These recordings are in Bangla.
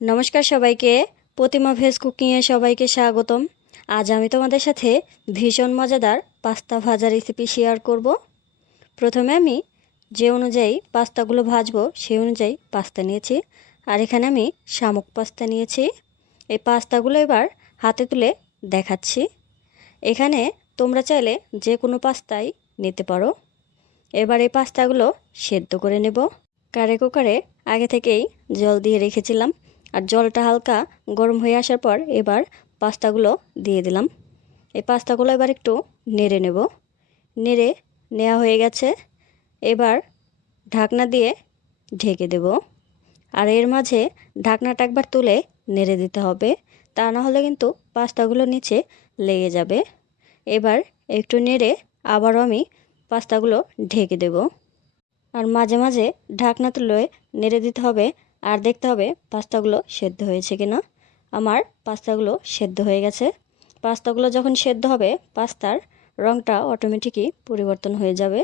নমস্কার সবাইকে। প্রতিমা ভেজ কুকিংয়ে সবাইকে স্বাগতম। আজ আমি তোমাদের সাথে ভীষণ মজাদার পাস্তা ভাজা রেসিপি শেয়ার করব। প্রথমে আমি যে অনুযায়ী পাস্তাগুলো ভাজবো, সেই অনুযায়ী পাস্তা নিয়েছি। আর এখানে আমি শামুক পাস্তা নিয়েছি। এই পাস্তাগুলো এবার হাতে তুলে দেখাচ্ছি। এখানে তোমরা চাইলে যে কোনো পাস্তাই নিতে পারো। এবার এই পাস্তাগুলো সেদ্ধ করে নেব। কারে কুকারে আগে থেকেই জল দিয়ে রেখেছিলাম। আর জলটা হালকা গরম হয়ে আসার পর এবার পাস্তাগুলো দিয়ে দিলাম। এই পাস্তাগুলো এবার একটু নেড়ে নেব। নেড়ে নেওয়া হয়ে গেছে। এবার ঢাকনা দিয়ে ঢেকে দেব। আর এর মাঝে ঢাকনাটা একবার তুলে নেড়ে দিতে হবে। তা না হলে কিন্তু পাস্তাগুলো নিচে লেগে যাবে। এবার একটু নেড়ে আবারও আমি পাস্তাগুলো ঢেকে দেব। আর মাঝে মাঝে ঢাকনা তুলে নেড়ে দিতে হবে আর দেখতে হবে পাস্তাগুলো সেদ্ধ হয়েছে কিনা। আমার পাস্তাগুলো সেদ্ধ হয়ে গেছে। পাস্তাগুলো যখন সেদ্ধ হবে, পাস্তার রঙটা অটোমেটিকই পরিবর্তন হয়ে যাবে।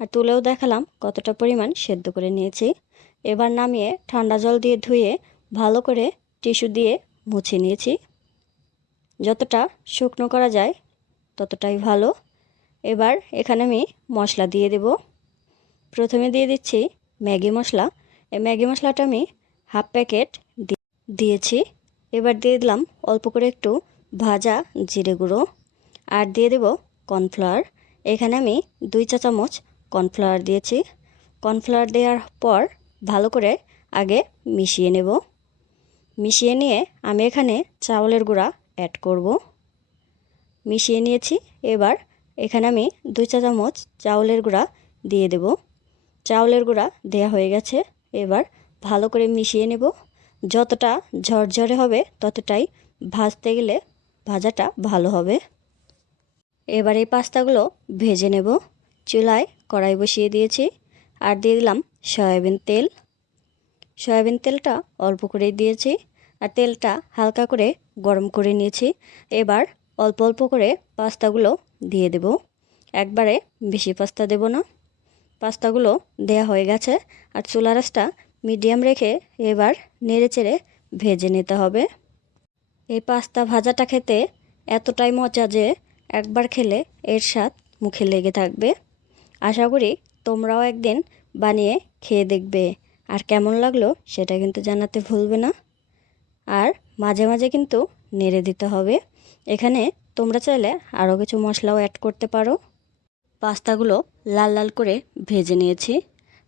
আর তুলেও দেখালাম কতটা পরিমাণ সেদ্ধ করে নিয়েছি। এবার নামিয়ে ঠান্ডা জল দিয়ে ধুয়ে ভালো করে টিস্যু দিয়ে মুছে নিয়েছি। যতটা শুকনো করা যায় ততটাই ভালো। এবার এখানে আমি মশলা দিয়ে দেব। প্রথমে দিয়ে দিচ্ছি ম্যাগি মশলা। এই ম্যাগি মশলাটা আমি হাফ প্যাকেট দিয়েছি। এবার দিয়ে দিলাম অল্প করে একটু ভাজা জিরে গুঁড়ো। আর দিয়ে দেব কর্নফ্লাওয়ার। এখানে আমি দুই চা চামচ কর্নফ্লাওয়ার দিয়েছি। কর্নফ্লাওয়ার দেওয়ার পর ভালো করে আগে মিশিয়ে নেব। মিশিয়ে নিয়ে আমি এখানে চাউলের গুঁড়া অ্যাড করব। মিশিয়ে নিয়েছি। এবার এখানে আমি দুই চা চামচ চাউলের গুঁড়া দিয়ে দেব। চাউলের গুঁড়া দেয়া হয়ে গেছে। এবার ভালো করে মিশিয়ে নেব। যতটা ঝরঝরে হবে, ততটাই ভাজতে গেলে ভাজাটা ভালো হবে। এবার এই পাস্তাগুলো ভেজে নেব। চুলায় কড়াই বসিয়ে দিয়েছি আর দিয়ে দিলাম সয়াবিন তেল। সয়াবিন তেলটা অল্প করে দিয়েছি আর তেলটা হালকা করে গরম করে নিয়েছি। এবার অল্প অল্প করে পাস্তাগুলো দিয়ে দেব। একবারে বেশি পাস্তা দেব না। পাস্তাগুলো দেয়া হয়ে গেছে আর চুলা রাসটা মিডিয়াম রেখে এবার নেড়ে চেড়ে ভেজে নিতে হবে। এই পাস্তা ভাজাটা খেতে এতটাই মজা যে একবার খেলে এর স্বাদ মুখে লেগে থাকবে। আশা করি তোমরাও একদিন বানিয়ে খেয়ে দেখবে। আর কেমন লাগল সেটা কিন্তু জানাতে ভুলবে না। আর মাঝে মাঝে কিন্তু নেড়ে দিতে হবে। এখানে তোমরা চাইলে আরও কিছু মশলাও অ্যাড করতে পারো। পাস্তাগুলো লাল লাল করে ভেজে নিয়েছি।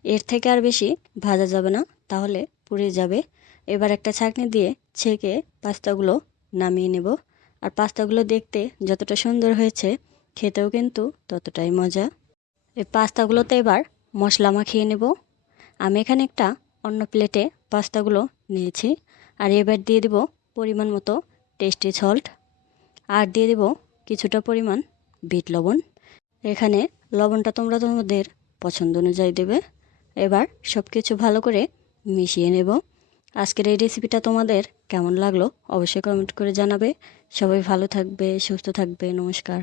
এর থেকে আর বেশি ভাজা যাবে না, তাহলে পুড়ে যাবে। এবার একটা ছাঁকনি দিয়ে ছেঁকে পাস্তাগুলো নামিয়ে নেব। আর পাস্তাগুলো দেখতে যতটা সুন্দর হয়েছে, খেতেও কিন্তু ততটাই মজা। এই পাস্তাগুলোতে এবার মশলা মাখিয়ে নেব। আমি এখানে একটা অন্য প্লেটে পাস্তাগুলো নিয়েছি। আর এবার দিয়ে দেব পরিমাণ মতো টেস্টি সল্ট। আর দিয়ে দেব কিছুটা পরিমাণ বিট লবণ। এখানে লবণটা তোমরা তোমাদের পছন্দ অনুযায়ী দেবে। এবার সব কিছু ভালো করে মিশিয়ে নেব। আজকের এই রেসিপিটা তোমাদের কেমন লাগল অবশ্যই কমেন্ট করে জানাবে। সবাই ভালো থাকবে, সুস্থ থাকবে, নমস্কার।